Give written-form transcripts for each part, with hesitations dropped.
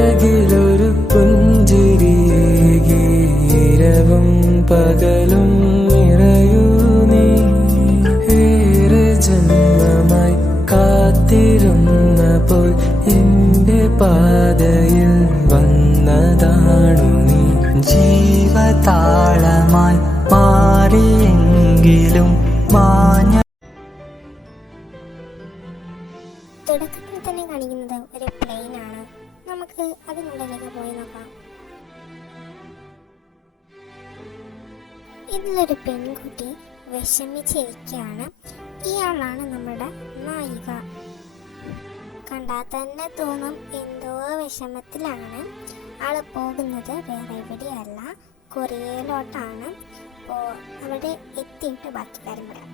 അഴകിലൊരു പുഞ്ചിരിയേകിരവും പകലും നിറയൂ നീ. ഏറെ ജന്മമായി കാത്തിരുന്നപ്പോൾ എന്റെ പാതയിൽ വന്നതാണു നീ. ജീവതാളമായി മാറിയെങ്കിലും മാഞ്ഞ തുടക്കത്തിൽ തന്നെ കാണിക്കുന്നത് ഒരു പ്ലെയിൻ ആണ്. നമുക്ക് അതിനുള്ളിലേക്ക് പോയി നോക്കാം. ഇതിലൊരു പെൺകുട്ടി വിഷമിച്ചിരിക്കുകയാണ്. ഇയാളാണ് നമ്മുടെ നായിക. കണ്ടാൽ തന്നെ തോന്നും എന്തോ വിഷമത്തിലാണ്. ആള് പോകുന്നത് വേറെ എവിടെയല്ല, കൊറിയയിലോട്ടാണ്. അപ്പോൾ അവിടെ എത്തിയിട്ട് ബാക്കി കാര്യം പറയാം.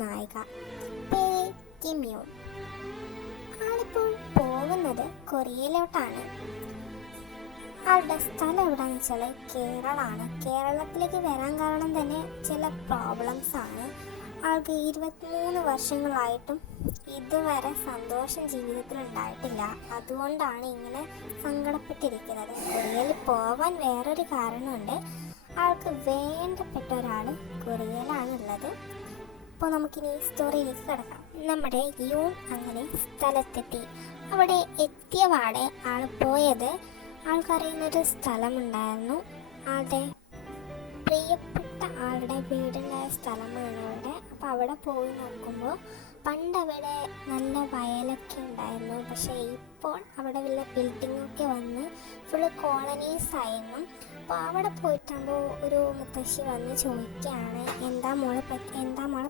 നായിക കിമ്യോൺ. ആളിപ്പോൾ പോകുന്നത് കൊറിയയിലോട്ടാണ്. ആളുടെ സ്ഥലം എവിടെയാണെന്ന് വെച്ചാൽ കേരളമാണ്. കേരളത്തിലേക്ക് വരാൻ കാരണം തന്നെ ചില പ്രോബ്ലംസ് ആണ്. ആൾക്ക് 23 വർഷങ്ങളായിട്ടും ഇതുവരെ സന്തോഷം ജീവിതത്തിൽ ഉണ്ടായിട്ടില്ല. അതുകൊണ്ടാണ് ഇങ്ങനെ സങ്കടപ്പെട്ടിരിക്കുന്നത്. കൊറിയയിൽ പോവാൻ വേറൊരു കാരണമുണ്ട്. ആൾക്ക് വേണ്ടപ്പെട്ട ഒരാൾ കൊറിയയിലാണുള്ളത്. അപ്പോൾ നമുക്കിനി സ്റ്റോറിയിലേക്ക് കിടക്കാം. നമ്മുടെ യൂൺ അങ്ങനെ സ്ഥലത്തെത്തി. അവിടെ എത്തിയപാടെ ആൾ പോയത് ആൾക്കറിയുന്നൊരു സ്ഥലമുണ്ടായിരുന്നു. ആളുടെ പ്രിയപ്പെട്ട ആളുടെ വീടുണ്ടായ സ്ഥലമാണ് അവിടെ. അപ്പോൾ അവിടെ പോയി നോക്കുമ്പോൾ പണ്ട് അവിടെ നല്ല വയലൊക്കെ ഉണ്ടായിരുന്നു. പക്ഷേ ഇപ്പോൾ അവിടെ വല്ല ബിൽഡിങ്ങൊക്കെ വന്ന് ഫുള്ള് കോളനീസ് ആയിരുന്നു. അപ്പോൾ അവിടെ പോയിട്ടാകുമ്പോൾ ഒരു മുത്തശ്ശി വന്ന് ചോദിക്കുകയാണ് എന്താ മോളെ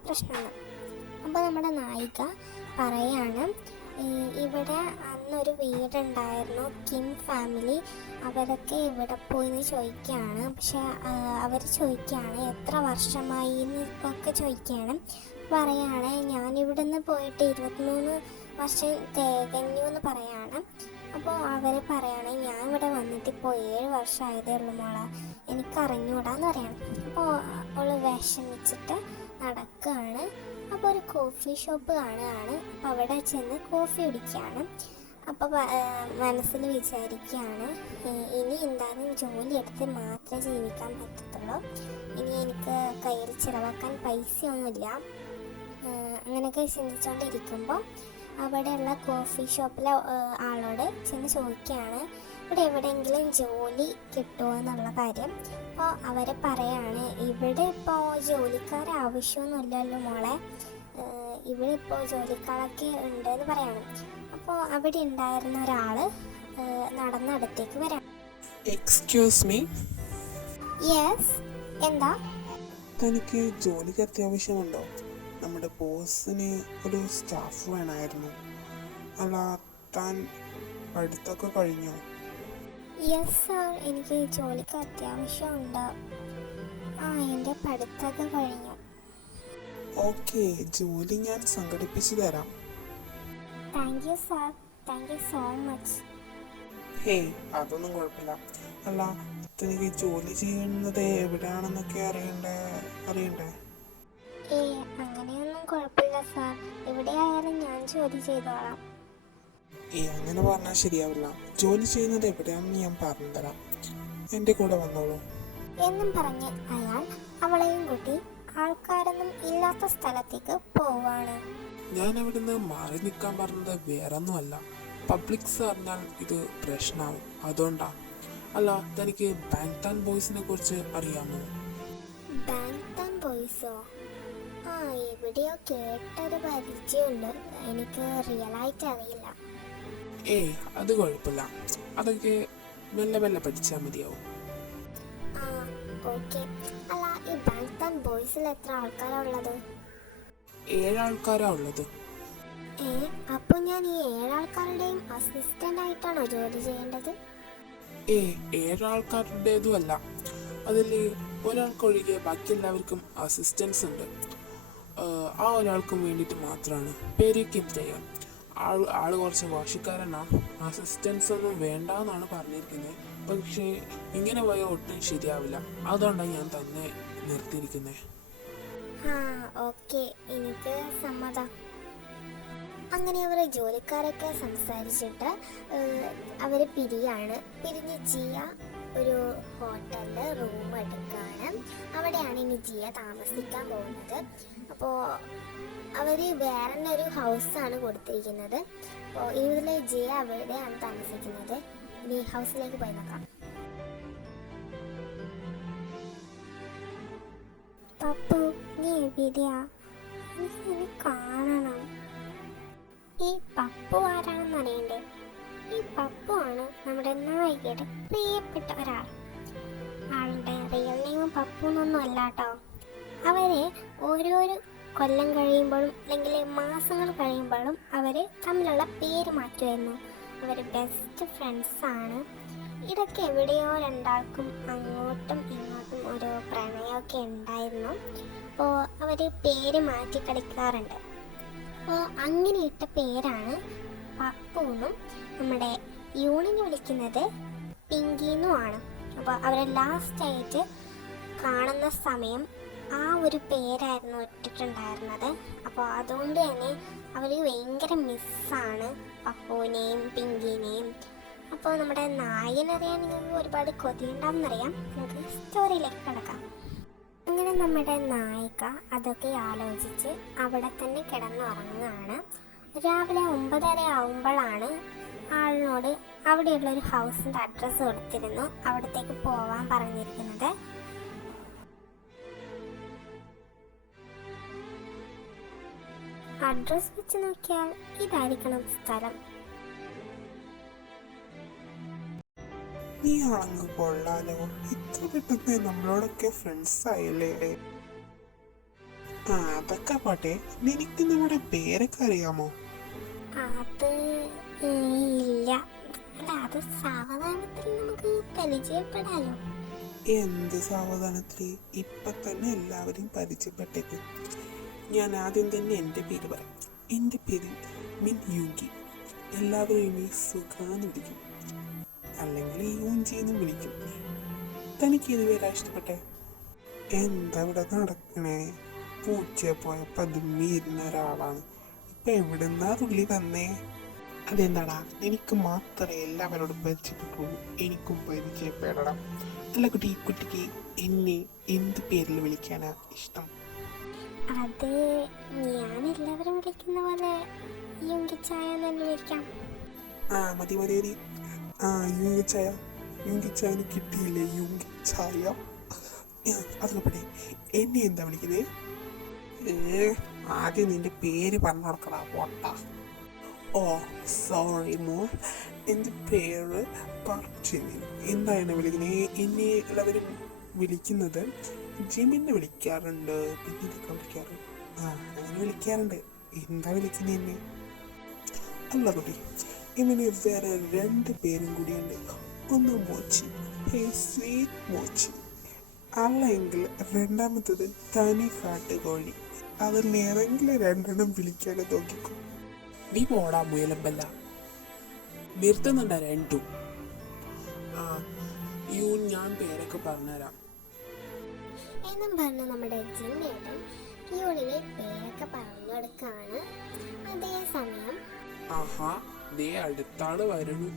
പ്രശ്നമെന്ന്. അപ്പോൾ നമ്മുടെ നായിക പറയാണ് ഇവിടെ അന്നൊരു വീടുണ്ടായിരുന്നു, കിം ഫാമിലി. അവരൊക്കെ ഇവിടെ പോയിന്ന് ചോദിക്കുകയാണ്. പക്ഷെ അവർ ചോദിക്കുകയാണ് എത്ര വർഷമായി എന്നൊക്കെ ചോദിക്കുകയാണ്. പറയാണ് ഞാനിവിടെ നിന്ന് പോയിട്ട് 23 വർഷം തികഞ്ഞു എന്ന് പറയാണ്. അപ്പോൾ അവർ പറയാണ് ഞാൻ ഇവിടെ വന്നിട്ട് ഇപ്പോൾ 7 വർഷമായതേ ഉള്ളൂ മോളെ, എനിക്കറിഞ്ഞൂടാന്ന് പറയാണ്. അപ്പോൾ അവൾ വിഷമിച്ചിട്ട് നടക്കുകയാണ്. അപ്പോൾ ഒരു കോഫി ഷോപ്പ് കാണുകയാണ്. അപ്പോൾ അവിടെ ചെന്ന് കോഫി കുടിക്കുകയാണ്. അപ്പോൾ മനസ്സിൽ വിചാരിക്കുകയാണ് ഇനി എന്തായാലും ജോലി എടുത്ത് മാത്രമേ ജീവിക്കാൻ പറ്റത്തുള്ളൂ, ഇനി എനിക്ക് കയ്യിൽ ചിലവാക്കാൻ പൈസയൊന്നുമില്ല. അങ്ങനെയൊക്കെ ചിന്തിച്ചുകൊണ്ടിരിക്കുമ്പോൾ അവിടെയുള്ള കോഫി ഷോപ്പിലെ ആളോട് ചെന്ന് ചോദിക്കുകയാണ് ഇവിടെ എവിടെയെങ്കിലും ജോലി കിട്ടുമോ എന്നുള്ള കാര്യം. അപ്പോൾ അവർ പറയാണ് ഇവിടെ ഇപ്പോൾ ജോലിക്കാർ ആവശ്യമൊന്നുമില്ലല്ലോ മോളെ, ഇവിടെ ഇപ്പോൾ ജോലിക്കാരൊക്കെ ഉണ്ടെന്ന് പറയാണ്. അപ്പോൾ അവിടെ ഉണ്ടായിരുന്ന ഒരാൾ നടന്നടുത്തേക്ക് വരാം. Excuse me. യെസ്, എന്താ? തനിക്ക് ജോലിക്ക് അത്യാവശ്യമുണ്ടോ? നമ്മുടെ ബോസിന് ഒരു സ്റ്റാഫ് വേണമായിരുന്നു. അല്ല, താൻ പഠിത്തമൊക്കെ കഴിഞ്ഞോ? യെസ് സാർ, എനിക്ക് ജോലിക്ക് അത്യാവശ്യമുണ്ട്. എൻ്റെ പഠിത്തമൊക്കെ കഴിഞ്ഞു. ഓക്കെ, ജോലി ഞാൻ സംഘടിപ്പിച്ചു തരാം. Thank you sir, thank you so much. Hey, അതൊന്നും കുഴപ്പമില്ല. അല്ല, തനിക്ക് ജോലി ചെയ്യുന്നത് എവിടെയാണെന്നൊക്കെ അറിയണ്ടേ? അങ്ങനെയൊന്നും കുഴപ്പമില്ല സാർ, എവിടെയായാലും ഞാൻ ജോലി ചെയ്തോളാം. അങ്ങനെ പറഞ്ഞാൽ ശരിയാവില്ല. ജോലി ചെയ്യുന്നത് എവിടെയാണെന്ന് ഞാൻ പറഞ്ഞു തരാം, എൻ്റെ കൂടെ വന്നോളൂ എന്നും പറഞ്ഞ് അയാൾ അവളെയും കൂട്ടി ആൾക്കാരൊന്നും ഇല്ലാത്ത സ്ഥലത്തേക്ക് പോവാണ്. ഞാൻ അവിടുന്ന് മാറി നിൽക്കാൻ പറഞ്ഞത് വേറൊന്നുമല്ല, പബ്ലിക്സ് അറിഞ്ഞാൽ ഇത് പ്രശ്നമാവും, അതുകൊണ്ടാ. അല്ല, തനിക്ക് ബാങ്ക്താൻ ബോയ്സിനെ കുറിച്ച് അറിയാമോ? ബാങ്ക്താൻ ബോയ്സോ? എവിടെയോ കേട്ടൊരു പരിചയമുണ്ട്, എനിക്ക് റിയലായിട്ട് അറിയില്ല. അത് കുഴപ്പമില്ല, അതൊക്കെ മെല്ലെ മെല്ലെ പഠിച്ചാൽ മതിയാവും. ഓക്കെ. അല്ല, ഈ ബാങ്ക്താൻ ബോയ്സിൽ എത്ര ആൾക്കാരാ ഉള്ളത്? 7 ആൾക്കാരാ ഉള്ളത്. അപ്പോൾ ഞാൻ ഈ 7 ആൾക്കാരുടെയും അസിസ്റ്റന്റ് ആയിട്ടാണോ ജോലി ചെയ്യേണ്ടത്? ഏഴാൾക്കാരുടേതുമല്ല. അതിൽ ഒരാൾക്കൊഴികെ ബാക്കി എല്ലാവർക്കും അസിസ്റ്റൻസ് ഉണ്ട്. ആ ഒരാൾക്കും വേണ്ടിയിട്ട് മാത്രമാണ്. പേര് കിം ചെയ്യാം. ആള് കുറച്ച് വാശിക്കാരനാണ്. അസിസ്റ്റൻസ് ഒന്നും വേണ്ട എന്നാണ് പറഞ്ഞിരിക്കുന്നത്. പക്ഷേ ഇങ്ങനെ പോയ ഒട്ടും ശരിയാവില്ല. അതുകൊണ്ടാണ് ഞാൻ തന്നെ നിർത്തിയിരിക്കുന്നത്. ഓക്കെ, എനിക്ക് സമ്മതം. അങ്ങനെ അവർ ജോലിക്കാരൊക്കെ സംസാരിച്ചിട്ട് അവർ പിരിഞ്ഞ് ജിയ ഒരു ഹോട്ടലിൽ റൂം എടുക്കുകയാണ്. അവിടെയാണ് ഇനി ജിയ താമസിക്കാൻ പോകുന്നത്. അപ്പോൾ അവർ വേറെ ഒരു ഹൗസാണ് കൊടുത്തിരിക്കുന്നത്. അപ്പോൾ ഇനി മുതൽ ജിയ അവിടെയാണ് താമസിക്കുന്നത്. ഇനി ഹൗസിലേക്ക് പോയി നോക്കാം. പപ്പു, നീ എവിടെയാ? എനിക്ക് നിന്നെ കാണണം. ഈ പപ്പു ആരാണെന്ന് അറിയണ്ടേ? ഈ പപ്പു ആണ് നമ്മുടെ നായികയുടെ പ്രിയപ്പെട്ട ഒരാൾ. ആളുടെ റിയൽ നെയിം പപ്പു എന്നൊന്നും അല്ല കേട്ടോ. അവര് ഓരോരോ കൊല്ലം കഴിയുമ്പോഴും അല്ലെങ്കിൽ മാസങ്ങൾ കഴിയുമ്പോഴും അവർ തമ്മിലുള്ള പേര് മാറ്റുമായിരുന്നു. Our best ഫ്രണ്ട്സാണ്. ഇടയ്ക്ക് എവിടെയോ രണ്ടാൾക്കും അങ്ങോട്ടും ഇങ്ങോട്ടും ഒരു പ്രണയമൊക്കെ ഉണ്ടായിരുന്നു. അപ്പോൾ അവർ പേര് മാറ്റി കളിക്കാറുണ്ട്. അപ്പോൾ അങ്ങനെ ഇട്ട പേരാണ് പപ്പൂന്നും നമ്മുടെ യൂണിനെ വിളിക്കുന്നത് പിങ്കിന്നുമാണ്. അപ്പോൾ അവരെ ലാസ്റ്റായിട്ട് കാണുന്ന സമയം ആ ഒരു പേരായിരുന്നു ഇട്ടിട്ടുണ്ടായിരുന്നത്. അപ്പോൾ അതുകൊണ്ട് തന്നെ അവർ ഭയങ്കര മിസ്സാണ് പപ്പുവിനെയും പിങ്കിനെയും. അപ്പോൾ നമ്മുടെ നായകനറിയാൻ നിങ്ങൾക്ക് ഒരുപാട് കൊതിയുണ്ടാവുമെന്നറിയാം. നമുക്ക് സ്റ്റോറിയിലേക്ക് കിടക്കാം. അങ്ങനെ നമ്മുടെ നായിക അതൊക്കെ ആലോചിച്ച് അവിടെ തന്നെ കിടന്നുറങ്ങുകയാണ്. രാവിലെ 9:30 ആവുമ്പോഴാണ് ആളിനോട് അവിടെയുള്ളൊരു ഹൗസിൻ്റെ അഡ്രസ്സ് കൊടുത്തിരുന്നു. അവിടത്തേക്ക് പോവാൻ പറഞ്ഞിരിക്കുന്നത്. അഡ്രസ് വെച്ച് നോക്കിയാൽ ഇതായിരിക്കണം സ്ഥലം. നീ ആളങ്ങ് കൊള്ളാലോ. ഇത്ര പെട്ടെന്ന് നമ്മളോടൊക്കെ ഫ്രണ്ട്സ് ആയില്ലേ? അതൊക്കെ പോട്ടെ, നിനക്ക് നമ്മുടെ പേരൊക്കെ അറിയാമോ? അത് ഇല്ല. അല്ല, അത് സാവധാനത്തിൽ നമുക്ക് പരിചയപ്പെടാലോ. എന്ത് സാവധാനത്തിൽ? ഇപ്പൊ തന്നെ എല്ലാവരെയും പരിചയപ്പെട്ടേക്ക്. ഞാൻ ആദ്യം തന്നെ എൻ്റെ പേര് പറയാം. എൻ്റെ പേര് മിൻ യൂങ്കി. എല്ലാവരും ഇനി സുഖാന്ന് വിളിക്കും, അല്ലെങ്കിൽ യൂഞ്ചിന്ന് വിളിക്കും. തനിക്ക് ഏത് പേരാ ഇഷ്ടപ്പെട്ടെ? എന്താ ഇവിടെ നടക്കണേ? പൂച്ചയെ പോയപ്പോൾ അതുമ്മിയിരുന്ന ഒരാളാണ്. ഇപ്പൊ എവിടുന്നാ തുള്ളി തന്നേ? അതെന്താടാ, എനിക്ക് മാത്രമേ എല്ലാവരോടും പരിചയപ്പെട്ടുള്ളൂ. എനിക്കും പരിചയപ്പെടണം. അല്ല കുട്ടി, കുട്ടിക്ക് എന്നെ എന്ത് പേരിൽ വിളിക്കാനാ ഇഷ്ടം? അത് ഞാൻ എല്ലാവരും വിളിക്കുന്ന പോലെ യുങ്കിച്ചായ എന്ന് വിളിക്കാം. മതി മതി മതി. യൂങ്കിച്ചായ. യൂങ്കിച്ചായന് കിട്ടിയില്ലേ യൂങ്കിച്ചായ? അതൊക്കെ പറ്റേ, എന്നെ എന്താ വിളിക്കുന്നത്? ആദ്യം നിന്റെ പേര് പറഞ്ഞു കൊടുക്കടാ പൊട്ട. ഓ സോറി മോൾ, എൻ്റെ പേര് പർച്ചിനി. എന്താ എന്നെ വിളിക്കുന്നത്? എന്നെ എല്ലാവരും വിളിക്കുന്നത് ജിമിനെ വിളിക്കാറുണ്ട്, പിന്നെ ഇതൊക്കെ വിളിക്കാറുണ്ട്. അങ്ങനെ വിളിക്കാറുണ്ട്. എന്താ വിളിക്കുന്നത് എന്നെ? അല്ല കുട്ടി, ഇവന് വേറെ 2 പേരും കൂടിയുണ്ട്. ഒന്ന് മോച്ചി, ഹേ സ്വീറ്റ് മോച്ചി. അല്ലെങ്കിൽ രണ്ടാമത്തത് തനി കാട്ടുകോഴി. അതിൽ ഏതെങ്കിലും 2 വിളിക്കാൻ നോക്കിക്കോ. നീ പോടാ മുയലമ്പല്ല, നിർത്തുന്നുണ്ട 2. ഞാൻ പേരൊക്കെ പറഞ്ഞുതരാം എന്നും പറഞ്ഞ് നമ്മുടെ ജിമ്മേട്ടൻ യൂണിനെ പേരൊക്കെ പറഞ്ഞു കൊടുക്കാണ്. അതേസമയം ആഹാ, ദേ അടുത്താള് വരണു.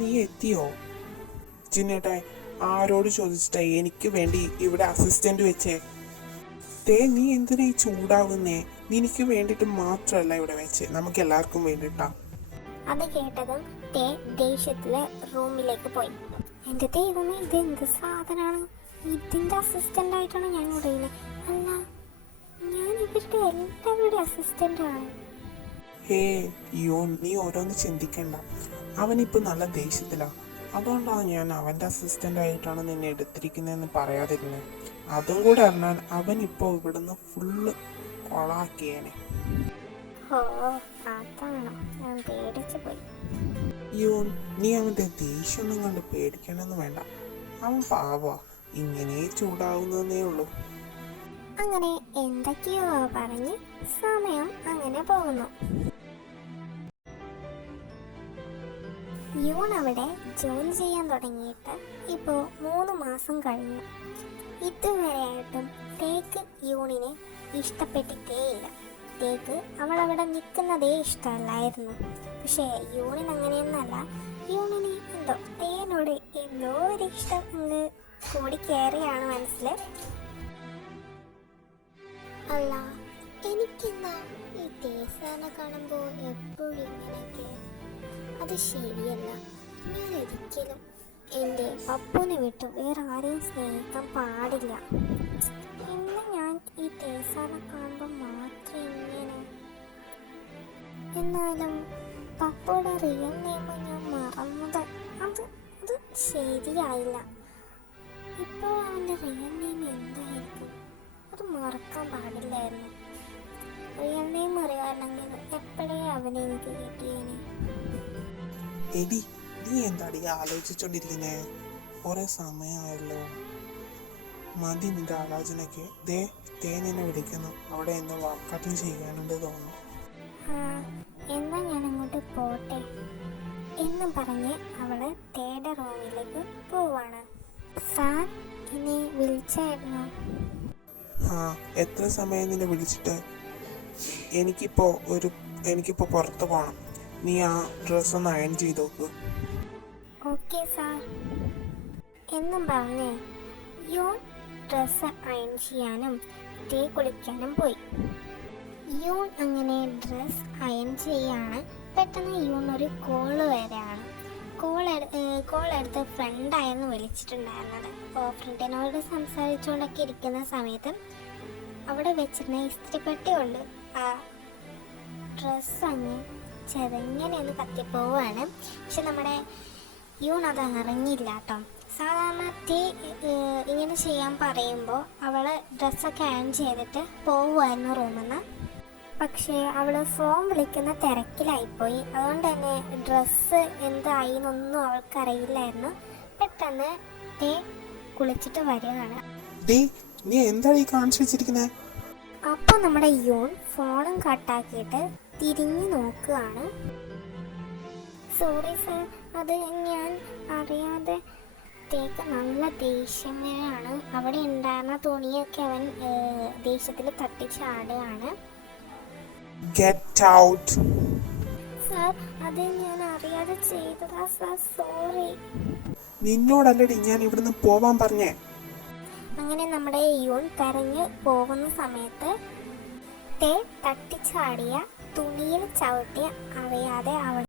നീ എത്തിയോ? ചിന്നേട്ടാ, ആരോട് ചോദിച്ചിട്ടാ എനിക്ക് വേണ്ടി ഇവിടെ അസിസ്റ്റന്റ് വെച്ചേ? നീ എന്തിനാ ഈ ചൂടാവുന്നേ? നിനക്ക് വേണ്ടിയിട്ട് മാത്രമല്ല ഇവിടെ വെച്ച്, നമുക്ക് എല്ലാവർക്കും വേണ്ടിയിട്ടാ. അത് കേട്ടതും തേ ദേഷ്യത്തില് റൂമിലേക്ക് പോയി. എൻ്റെ ദൈവമേ, ഇത് എന്ത് സാധനമാണ്? ഇതിൻ്റെ അസിസ്റ്റൻ്റ് ആയിട്ടാണ് ഞാൻ പറയുന്നത്. അല്ല, ഞാൻ ഇവരുടെ എല്ലാവരുടെ അസിസ്റ്റൻ്റാണ്. ഹേ യോൺ, നീ ഓരോന്ന് ചിന്തിക്കണ്ട. അവനിപ്പോൾ നല്ല ദേഷ്യത്തിലാ. അതുകൊണ്ടാണ് ഞാൻ അവൻ്റെ അസിസ്റ്റൻ്റ് ആയിട്ടാണ് നിന്നെ എടുത്തിരിക്കുന്നതെന്ന് പറയാതിരുന്നത്. അതും കൂടെ അറിഞ്ഞാൽ അവനിപ്പോൾ ഇവിടുന്ന് ഫുള്ള് കൊളാക്കിയേനെ. ഓ, അതാണോ? ഞാൻ പേടിച്ചു പോയി. യോൺ, നീ അവൻ്റെ ദേഷ്യമൊന്നും കണ്ട് പേടിക്കണമെന്ന് വേണ്ട. അവൻ പാവാ, ഇങ്ങനെ ചൂടാവുന്നതേ ഉള്ളൂ. അങ്ങനെ എന്തൊക്കെയോ പറഞ്ഞ് സമയം അങ്ങനെ പോകുന്നു. യൂൺ അവിടെ ജോയിൻ ചെയ്യാൻ തുടങ്ങിയിട്ട് ഇപ്പോൾ 3 മാസം കഴിഞ്ഞു. ഇതുവരെയായിട്ടും തേക്ക് യൂണിനെ ഇഷ്ടപ്പെട്ടിട്ടേയില്ല. തേക്ക് അവളവിടെ നിൽക്കുന്നതേ ഇഷ്ടമല്ലായിരുന്നു. പക്ഷേ യൂണിന് അങ്ങനെയൊന്നല്ല. യൂണിന് എന്തോ തേനോട് എന്തോ ഒരു ഇഷ്ടം അങ്ങ് കൂടി കയറിയാണ് മനസ്സിൽ. അല്ല, എനിക്കെന്താ ഈ തേസാനെ കാണുമ്പോൾ എപ്പോഴും ഇങ്ങനെയൊക്കെ? അത് ശരിയല്ല. ഞാൻ ഒരിക്കലും എൻ്റെ പപ്പുവിനെ വിട്ട് വേറെ ആരെയും സ്നേഹിക്കാൻ പാടില്ല. ഇന്ന് ഞാൻ ഈ തേസാനെ കാണുമ്പോൾ മാത്രം ഇങ്ങനെ. എന്നാലും പപ്പയുടെ റിയൽ നെയിം ഞാൻ മറന്നത് അത് ശരിയായില്ല. ഇപ്പോൾ അവൻ്റെ റിയൽ നെയിം എന്തായിരിക്കും? അത് മറക്കാൻ പാടില്ലായിരുന്നു. റിയൽ നെയിം അറിയാമെങ്കിൽ എപ്പോഴേ അവനെ എനിക്ക് കിട്ടിയേനെ. എടി, നീ എന്താടി ആലോചിച്ചോണ്ടിരിക്കുന്നേ? കുറെ സമയമായല്ലോ. മതി നിന്റെ ആലോചനയ്ക്ക്. തേ നിന്നെ വിളിക്കുന്നു. അവിടെ എന്തോ വാക്കട്ടിങ് ചെയ്യാനുണ്ട് തോന്നുന്നു. എന്നാ ഞാൻ അങ്ങോട്ട് പോട്ടെ എന്നും പറഞ്ഞ് അവള് തേടെ റൂമിലേക്ക് പോവാണ്. സാർ എന്നെ വിളിച്ചായിരുന്നു. എത്ര സമയം നിന്നെ വിളിച്ചിട്ട്? എനിക്കിപ്പോൾ പുറത്ത് പോകണം. നീ ആ ഡ്രസ്സ് ഒന്ന് അയൺ ചെയ്ത് നോക്ക്. ഓക്കെ സാർ എന്നും പറഞ്ഞ് യൂൺ ഡ്രസ്സ് അയൺ ചെയ്യാനും തേ കുളിക്കാനും പോയി. യൂൺ അങ്ങനെ ഡ്രസ്സ് അയൺ ചെയ്യാണ്. പെട്ടെന്ന് യൂൺ ഒരു കോള് വരെയാണ്. കോൾ എടുത്ത് ഫ്രണ്ടായിരുന്നു വിളിച്ചിട്ടുണ്ടായിരുന്നത്. അപ്പോൾ ഫ്രണ്ടിനോട് സംസാരിച്ചുകൊണ്ടൊക്കെ ഇരിക്കുന്ന സമയത്ത് അവിടെ വെച്ചിരുന്ന ഇസ്തിരിപ്പെട്ടി കൊണ്ട് ആ ഡ്രസ്സ് അങ്ങ് ചെറുങ്ങനെ ഒന്ന് കത്തിപ്പോവാണ്. പക്ഷെ നമ്മുടെ യൂൺ അത് അറിഞ്ഞില്ല കേട്ടോ. സാധാരണ തീ ഇങ്ങനെ ചെയ്യാൻ പറയുമ്പോൾ അവൾ ഡ്രസ്സൊക്കെ അയൺ ചെയ്തിട്ട് പോവുമായിരുന്നു റൂമിൽ നിന്ന്. പക്ഷേ അവൾ ഫോൺ വിളിക്കുന്ന തിരക്കിലായിപ്പോയി. അതുകൊണ്ട് തന്നെ ഡ്രസ്സ് എന്തായി എന്നൊന്നും അവൾക്കറിയില്ലായിരുന്നു. പെട്ടെന്ന് തേ കുളിച്ചിട്ട് വരികയാണ്. നീ എന്താണ് ഈ കാണിച്ചു വെച്ചിരിക്കുന്നത്? അപ്പോൾ നമ്മുടെ യൂൺ ഫോണും കട്ടാക്കിയിട്ട് തിരിഞ്ഞു നോക്കുകയാണ്. സോറി സർ, അത് ഞാൻ അറിയാതെ. തേക്ക് നല്ല ദേഷ്യമാണ്. അവിടെ ഉണ്ടായിരുന്ന തുണിയൊക്കെ അവൻ ദേഷ്യത്തിൽ തട്ടിച്ചാടുകയാണ്. Get out. സർ, അത് ഞാൻ അറിയാതെ ചെയ്തതാ സർ, സോറി. നിന്നോടല്ലടി ഞാൻ ഇവിടുന്ന് പോവാൻ പറഞ്ഞേ. അങ്ങനെ നമ്മുടെ യൂൺ കരഞ്ഞ് പോകുന്ന സമയത്ത് തേ തട്ടിച്ചാടിയ തുണിയിൽ ചവിട്ടി അറിയാതെ അവൾ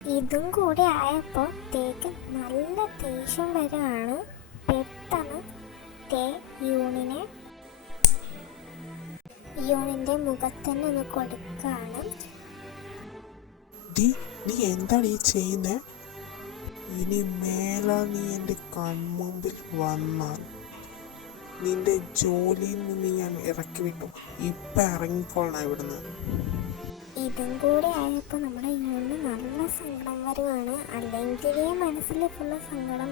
ഇതും കൂടി ആയപ്പോൾ തേക്ക് നല്ല ദേഷ്യം വരികയാണ്. പെട്ടെന്ന് തേ യൂണിൻ്റെ മുഖത്തന്നെ ഒന്ന് കൊടുക്കുകയാണ്. നീ എന്താണ് ഈ ചെയ്യുന്നേ? ഇനി മേലാ നീ എൻ്റെ കൺമുമ്പിൽ വന്നാൽ നിന്റെ ജോലിയിൽ നിന്ന് ഞാൻ ഇറക്കി വിട്ടു. ഇപ്പം ഇറങ്ങിക്കോളണം ഇവിടുന്ന്. ഇതും കൂടി ആയപ്പോൾ നമ്മുടെ യൂണിന് നല്ല സങ്കടം വരുവാണ്. അല്ലെങ്കിലേ മനസ്സിൽ ഫുള്ള് സങ്കടം.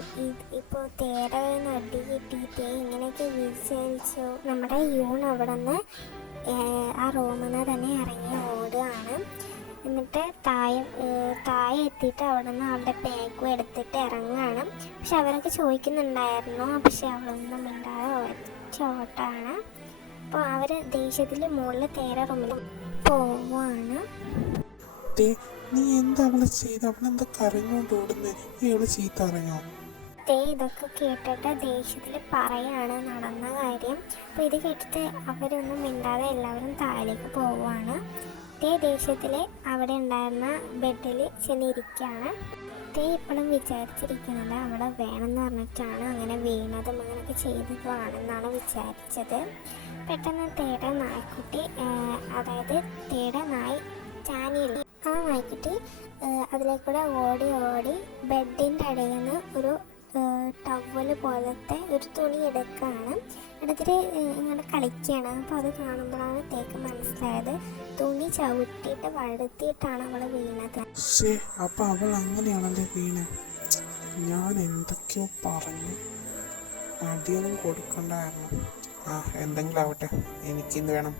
ഇപ്പോൾ തേടെ നടി കിട്ടിയിട്ട് ഇങ്ങനെയൊക്കെ വിചാരിച്ചു. നമ്മുടെ യൂൺ അവിടെ നിന്ന് ആ റൂമിൽ നിന്ന് തന്നെ ഇറങ്ങി ഓടുകയാണ്. എന്നിട്ട് താഴെ എത്തിയിട്ട് അവിടെ നിന്ന് അവളുടെ ബാഗും എടുത്തിട്ട് ഇറങ്ങുകയാണ്. പക്ഷെ അവരൊക്കെ ചോദിക്കുന്നുണ്ടായിരുന്നു, പക്ഷെ അവളൊന്നും മിണ്ടാതെ ഒറ്റോട്ടാണ്. അപ്പോൾ അവർ ദേഷ്യത്തിൽ മുകളിൽ തേരെ റൂമിൽ പോവുകയാണ്. നീ എന്താ അവള് ചെയ്ത്? അവളെന്താ കരഞ്ഞോണ്ട് ഓടുന്നേ? ഇവള് ചീത്ത അറിഞ്ഞോ? ഇതൊക്കെ കേട്ടിട്ട് ദേഷ്യത്തിൽ പറയാണ് നടന്ന കാര്യം. അപ്പോൾ ഇത് കേട്ടിട്ട് അവരൊന്നും മിണ്ടാതെ എല്ലാവരും താഴേക്ക് പോവുകയാണ്. ദേഷ്യത്തിൽ അവിടെ ഉണ്ടായിരുന്ന ബെഡിൽ ചെന്നിരിക്കുകയാണ്. ഇപ്പോഴും വിചാരിച്ചിരിക്കുന്നത് അവിടെ വേണമെന്ന് പറഞ്ഞിട്ടാണ് അങ്ങനെ വീണതും അങ്ങനെയൊക്കെ ചെയ്തതാണെന്നാണ് വിചാരിച്ചത്. പെട്ടെന്ന് തേടെ നായ്ക്കുട്ടി, അതായത് തേടെ നായ് ചാനിയില്ലേ, ആ നായ്ക്കുട്ടി അതിലേക്കൂടെ ഓടി ബെഡിൻ്റെ ഇടയിൽ നിന്ന് ഒരു ടവല് പോലത്തെ ഒരു തുണി എടുക്കുകയാണ്. എടുത്തിട്ട് ഇങ്ങനെ കളിക്കുകയാണ്. അപ്പോൾ അത് കാണുമ്പോഴാണ് തേക്ക് മനസ്സിലായത് തുണി ചവിട്ടിയിട്ട് വഴുത്തിയിട്ടാണ് അവൾ വീണത്. അപ്പൊ അവൾ അങ്ങനെയാണല്ലേ വീണ? ഞാൻ എന്തൊക്കെയോ പറഞ്ഞു, അടിയൊന്നും കൊടുക്കണ്ടായിരുന്നു. എന്തെങ്കിലും ആവട്ടെ, എനിക്കിന്ന് വേണം.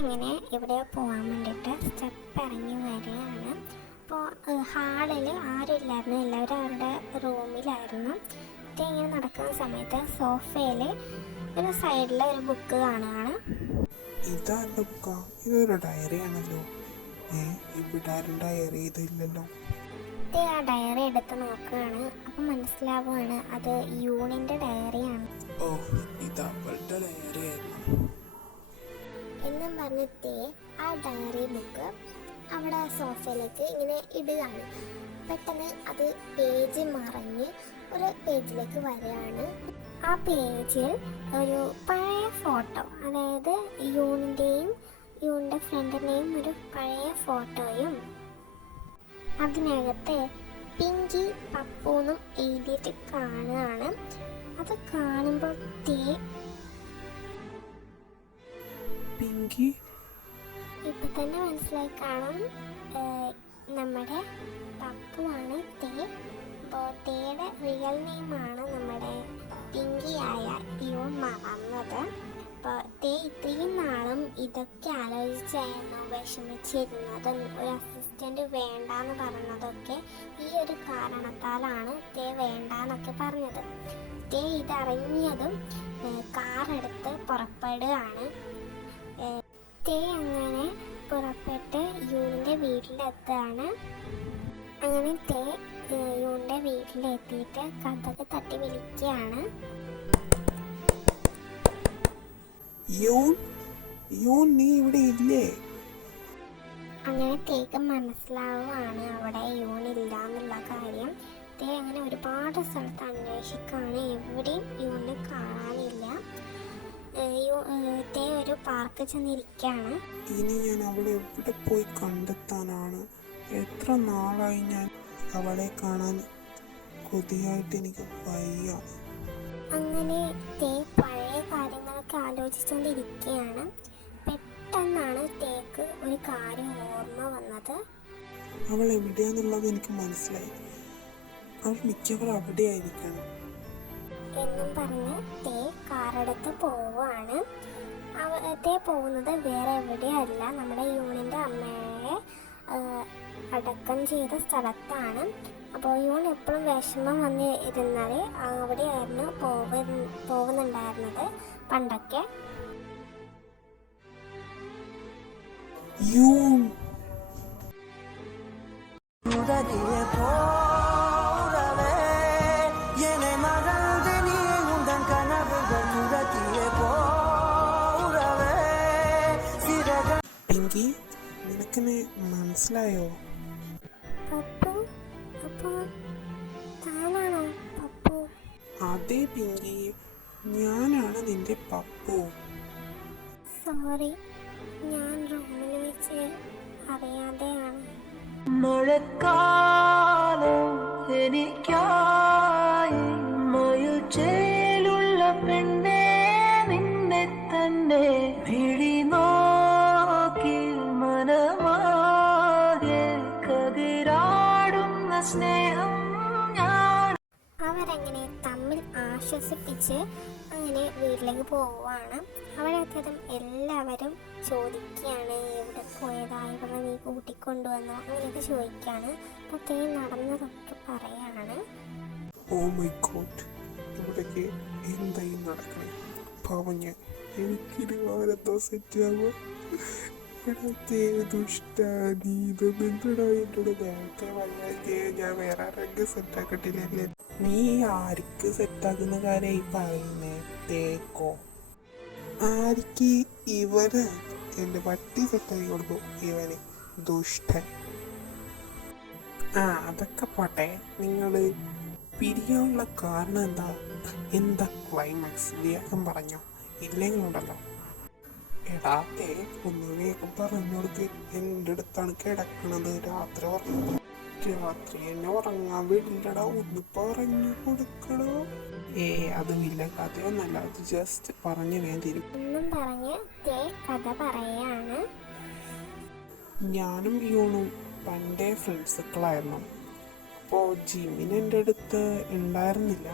അങ്ങനെ എവിടെയോ പോകാൻ വേണ്ടിയിട്ട് സ്റ്റെപ്പ് ഇറങ്ങി വരികയാണ്. അപ്പോൾ ഹാളിൽ ആരും ഇല്ലായിരുന്നു, എല്ലാവരും അവരുടെ റൂമിലായിരുന്നു. ഇങ്ങനെ നടക്കുന്ന സമയത്ത് സോഫയിൽ ഒരു സൈഡിൽ ഒരു ബുക്ക് കാണുകയാണ്. ഇതാരുടെ ബുക്കാ? ഇതൊരു ഡയറി ആണല്ലോ. ഇവിടെ ആരും ഡയറി ഇതില്ലല്ലോ. ആ ഡയറി എടുത്ത് നോക്കുകയാണ്. അപ്പം മനസ്സിലാവുകയാണ് അത് യൂണിൻ്റെ ഡയറിയാണ്. ഇത് അവളുടെ ഡയറി ആയിരുന്നു എന്നും പറഞ്ഞിട്ട് ആ ഡയറി ബുക്ക് അവിടെ സോഫയിലേക്ക് ഇങ്ങനെ ഇടുകയാണ്. പെട്ടെന്ന് അത് പേജ് മറിഞ്ഞ് ഒരു പേജിലേക്ക് വരികയാണ്. ആ പേജിൽ ഒരു പഴയ ഫോട്ടോ, അതായത് യൂണിൻ്റെ ഫ്രണ്ടിൻ്റെയും ഒരു പഴയ ഫോട്ടോയും അതിനകത്ത് പിങ്കി പപ്പൂന്നും എഴുതിയിട്ട് കാണുകയാണ്. അത് കാണുമ്പോൾ പിങ്കി ഇപ്പൊ തന്നെ മനസ്സിലായി കാണും നമ്മുടെ പപ്പുവാണ് അപ്പോൾ തേയുടെ റിയൽ നെയിമാണ് നമ്മുടെ പിങ്കിയായ യൂൺ മറന്നത്. അപ്പോൾ ഇത്രയും നാളും ഇതൊക്കെ ആലോചിച്ചായിരുന്നു വിഷമിച്ചിരുന്നതും ഒരു അസിസ്റ്റൻ്റ് വേണ്ടാന്ന് പറഞ്ഞതൊക്കെ ഈ ഒരു കാരണത്താലാണ് വേണ്ടാന്നൊക്കെ പറഞ്ഞത്. ഇതറിഞ്ഞതും കാറെടുത്ത് പുറപ്പെടുകയാണ്. അങ്ങനെ പുറപ്പെട്ട് യൂണിൻ്റെ വീട്ടിലെത്തുകയാണ്. അങ്ങനെ യൂണിൻ്റെ വീട്ടിലെത്തിയിട്ട് കഥക്ക് തട്ടി വിളിക്കുകയാണ്. യൂൺ, നീ ഇവിടെ ഇല്ലേ? അങ്ങനെ തേക്ക് മനസ്സിലാവുകയാണ് അവിടെ യൂണില്ല എന്നുള്ള കാര്യം. അങ്ങനെ ഒരുപാട് സ്ഥലത്ത് അന്വേഷിക്കുകയാണ്, എവിടെയും യൂണിനെ കാണാനില്ല. ഒരു പാർക്ക് ചെന്നിരിക്കുകയാണ്. ഇനി ഞാൻ അവളെ എവിടെ പോയി കണ്ടെത്താനാണ്? എത്ര നാളായി ഞാൻ അവളെ കാണാൻ കൊതിയായിട്ട് എനിക്ക് വയ്യ. അങ്ങനെ പഴയ കാര്യങ്ങളൊക്കെ ആലോചിച്ചുകൊണ്ടിരിക്കുകയാണ്. പെട്ടെന്നാണ് തേക്ക് ഒരു കാര്യം ഓർമ്മ വന്നത്. അവൾ എവിടെയാന്നുള്ളത് എനിക്ക് മനസ്സിലായി. അവൾ മിക്കവാറും അവിടെയായിരിക്കണം എന്നും പറഞ്ഞ് കാറെടുത്ത് പോവുകയാണ്. പോകുന്നത് വേറെ എവിടെയല്ല, നമ്മുടെ യൂണിൻ്റെ അമ്മയെ അടക്കം ചെയ്ത സ്ഥലത്താണ്. അപ്പോൾ യൂൺ എപ്പോഴും വിഷമം വന്നിരുന്നാൽ അവിടെയായിരുന്നു പോകുന്നുണ്ടായിരുന്നത് പണ്ടൊക്കെ. പിങ്കി, നിനക്കെന്നെ മനസ്സിലായോ? അതെ പിങ്കി, ഞാനാണ് നിന്റെ പപ്പു. സോറി, ഞാൻ റൂമിൽ വെച്ച് അറിയാതെയാണ്. മഴക്കാലം എനിക്കായി മയിൽ ചേലുള്ള പെണ്ണേ, നിന്നെ തന്നെ വിഴി നോക്കി മനമാകെ കതിരാടുന്ന സ്നേഹം ഞാൻ. അവരങ്ങനെ തമ്മിൽ ആശ്വസിപ്പിച്ച് അങ്ങനെ വീട്ടിലേക്ക് പോവുകയാണ്. അവിടെ എത്തിയതും എല്ലാവരും ചോദിക്കുകയാണ് എവിടെ പോയതാ, ഇവിടെ നീ കൂട്ടിക്കൊണ്ടുവന്നോ അങ്ങനെയൊക്കെ ചോദിക്കുകയാണ്. അപ്പോൾ തേ നടന്നതൊക്കെ പറയാണ്. ഓ മൈ ഗോഡ്, ഇവിടേക്ക് എന്തായി നടക്കണേ പാവം ഞാൻ. എനിക്കിത് വാരത്തോ സെറ്റാവുക. ദുഷ്ട, നീ ഇതൊന്നും എന്തിനാ എന്നോട് നേരത്തെ വയ്യാതെ ഞാൻ വേറെ ആരെങ്കിലും സെറ്റാക്കട്ടില്ലേ? നീ ആർക്ക് സെറ്റാക്കുന്ന കാര്യമായി പറയുന്നേ? തേക്കോ ആർക്ക്? ഇവന് എൻ്റെ പട്ടി സെറ്റാക്കി കൊടുക്കും. ഇവന് ദുഷ്ടൻ. അതൊക്കെ പോട്ടെ, നിങ്ങൾ പിരിയാനുള്ള കാരണം എന്താ ക്ലൈമാക്സ് വേഗം പറഞ്ഞോ, ഇല്ലെങ്കിലുണ്ടല്ലോ. എടാ ഒന്ന് വേഗം പറഞ്ഞോടുക്ക്. എൻ്റെ അടുത്താണ് കിടക്കണത്, രാത്രി എന്നെ ഉറങ്ങാൻ വിടില്ലടാ, ഒന്ന് പറഞ്ഞു കൊടുക്കടോ. അത് വില്ല കഥയൊന്നല്ല, അത് ജസ്റ്റ് പറഞ്ഞു വേണ്ടിരും. കഥ പറയാണ്. ഞാനും യൂണും പണ്ടേ ഫ്രണ്ട്സുകളായിരുന്നു. അപ്പോൾ ജിമിന് എൻ്റെ അടുത്ത് ഉണ്ടായിരുന്നില്ല.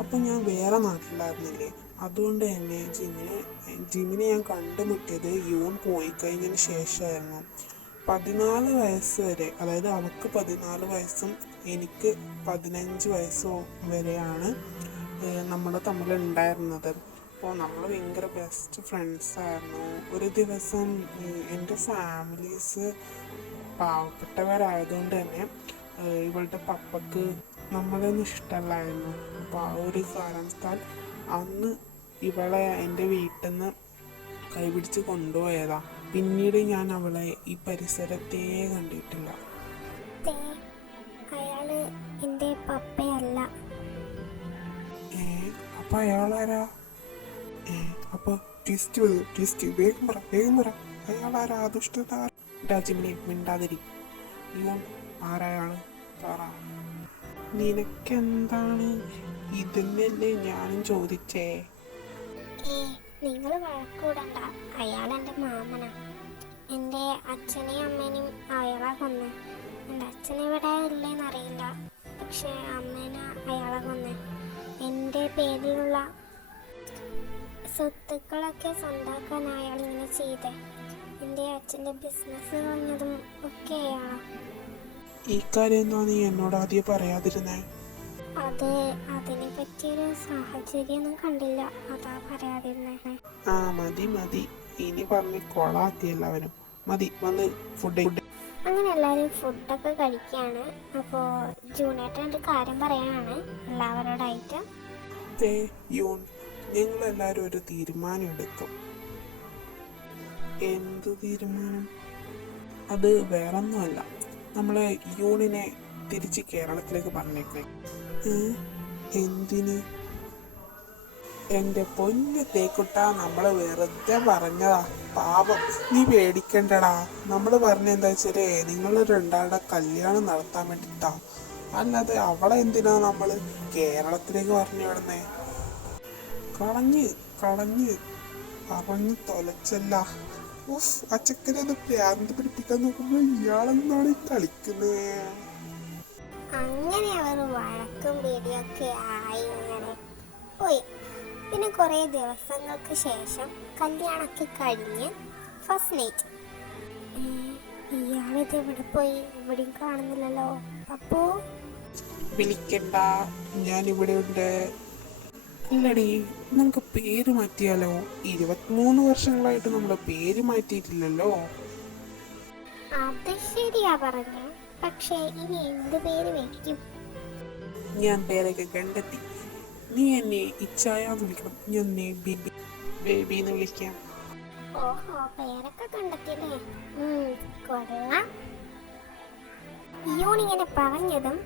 അപ്പോൾ ഞാൻ വേറെ നാട്ടിലായിരുന്നില്ലേ, അതുകൊണ്ട് തന്നെ ജിമിനെ ഞാൻ കണ്ടുമുട്ടിയത് യൂൺ പോയി കഴിഞ്ഞതിന് ശേഷമായിരുന്നു. 14 വയസ്സ് വരെ, അതായത് അവൾക്ക് 14 വയസ്സും എനിക്ക് 15 വയസ്സും വരെയാണ് നമ്മൾ തമ്മിലുണ്ടായിരുന്നത്. അപ്പോൾ നമ്മൾ ഭയങ്കര ബെസ്റ്റ് ഫ്രണ്ട്സായിരുന്നു. ഒരു ദിവസം എൻ്റെ ഫാമിലീസ് പാവപ്പെട്ടവരായതുകൊണ്ട് തന്നെ ഇവളുടെ പപ്പക്ക് നമ്മളൊന്നും ഇഷ്ടമല്ലായിരുന്നു. അപ്പോൾ ആ ഒരു കാരണത്താൽ അന്ന് ഇവളെ എൻ്റെ വീട്ടിൽ നിന്ന് കൈപിടിച്ച് കൊണ്ടുപോയതാ. പിന്നീട് ഞാൻ അവളെ ഈ പരിസരത്തേ കണ്ടിട്ടില്ല. അയാള് എൻ്റെ പപ്പയല്ല. അപ്പൊ അയാളാരാ? അപ്പൊ ട്വിസ്റ്റ് വേഗം പറ. അയാളാരാ? ദുഷ്ടജിമിനെ മിണ്ടാതിരി. ആരായാള് പറ. നിനക്കെന്താണ്? ഇതന്നെയല്ലേ ഞാനും ചോദിച്ചേ. നിങ്ങൾ വഴക്കൂടണ്ട, അയാൾ എൻ്റെ മാമനാ. എൻ്റെ അച്ഛനെയും അമ്മേനെയും അയാളെ കൊന്ന്. എൻ്റെ അച്ഛനിവിടെ ഇല്ലേന്നറിയില്ല, പക്ഷെ അമ്മേനെ അയാളെ കൊന്ന്. എൻ്റെ പേരിലുള്ള സ്വത്തുക്കളൊക്കെ സ്വന്തമാക്കാൻ അയാളിങ്ങനെ ചെയ്തേ. എൻ്റെ അച്ഛൻ്റെ ബിസിനസ് കളഞ്ഞതും ഒക്കെ അയാളാ. ഈ കാര്യം എന്താ നീ എന്നോട് ആദ്യം പറയാതിരുന്നേ? അതിനെ പറ്റിയൊരു സാഹചര്യമൊന്നും കണ്ടില്ല, അതാ പറയാതിരുന്നേ. മതി ഇനി പറഞ്ഞ് കൊളാക്കി എല്ലാവരും. മതി, വന്ന് ഫുഡ്. അങ്ങനെ എല്ലാവരും ഫുഡൊക്കെ കഴിക്കുകയാണ്. അപ്പോൾ ജൂണേട്ടൻ ഒരു കാര്യം പറയാനാണ് എല്ലാവരോടായിട്ട്. ഞങ്ങളെല്ലാവരും ഒരു തീരുമാനം എടുക്കും. എന്ത് തീരുമാനം? അത് വേറൊന്നുമല്ല, നമ്മൾ യൂണിനെ തിരിച്ച് കേരളത്തിലേക്ക് പറഞ്ഞേക്കണേ. എന്തിന്? എൻ്റെ പൊന്നു തേക്കുട്ട, നമ്മൾ വെറുതെ പറഞ്ഞതാ. പാപം, നീ പേടിക്കണ്ടടാ. നമ്മൾ പറഞ്ഞെന്താ വെച്ചാലേ, നിങ്ങൾ രണ്ടാളുടെ കല്യാണം നടത്താൻ വേണ്ടിട്ടാ. അല്ലാതെ അവളെ എന്തിനാ നമ്മൾ കേരളത്തിലേക്ക് പറഞ്ഞു വിടുന്നേ? കളഞ്ഞ് പറഞ്ഞു തൊലച്ചല്ല. അച്ചക്കനെ പ്രാന്ത് പിടിപ്പിക്കാൻ നോക്കുമ്പോ ഇയാളെന്താണ് ഈ കളിക്കുന്നേ? അങ്ങനെ അവർ വഴക്കും പിടിയൊക്കെ ആയി ഇങ്ങനെ പോയി. പിന്നെ കുറേ ദിവസങ്ങൾക്ക് ശേഷം കല്യാണമൊക്കെ കഴിഞ്ഞ് ഫസ്റ്റ് നൈറ്റ്. ഇയാളിത് എവിടെ പോയി? ഇവിടെയും കാണുന്നില്ലല്ലോ. അപ്പോ വിളിക്കണ്ട, ഞാനിവിടെ ഉണ്ട്. അല്ലടി, നമുക്ക് പേര് മാറ്റിയാലോ? 23 വർഷങ്ങളായിട്ട് നമ്മുടെ പേര് മാറ്റിയിട്ടില്ലല്ലോ. അത് ശരിയാ പറഞ്ഞു, പക്ഷേ ഇനി എന്ത് പേര് വെക്കും? ഞാൻ പേരൊക്കെ കണ്ടെത്തി. നീ എന്നെ ഇച്ചായാന്ന് വിളിക്കണം, ഞാൻ എന്നെ ബേബിന്ന് വിളിക്കാം. ഓഹോ, പേരൊക്കെ കണ്ടെത്തിയല്ലേ? കൊള്ളാം. യൂണിങ്ങനെ പറഞ്ഞതും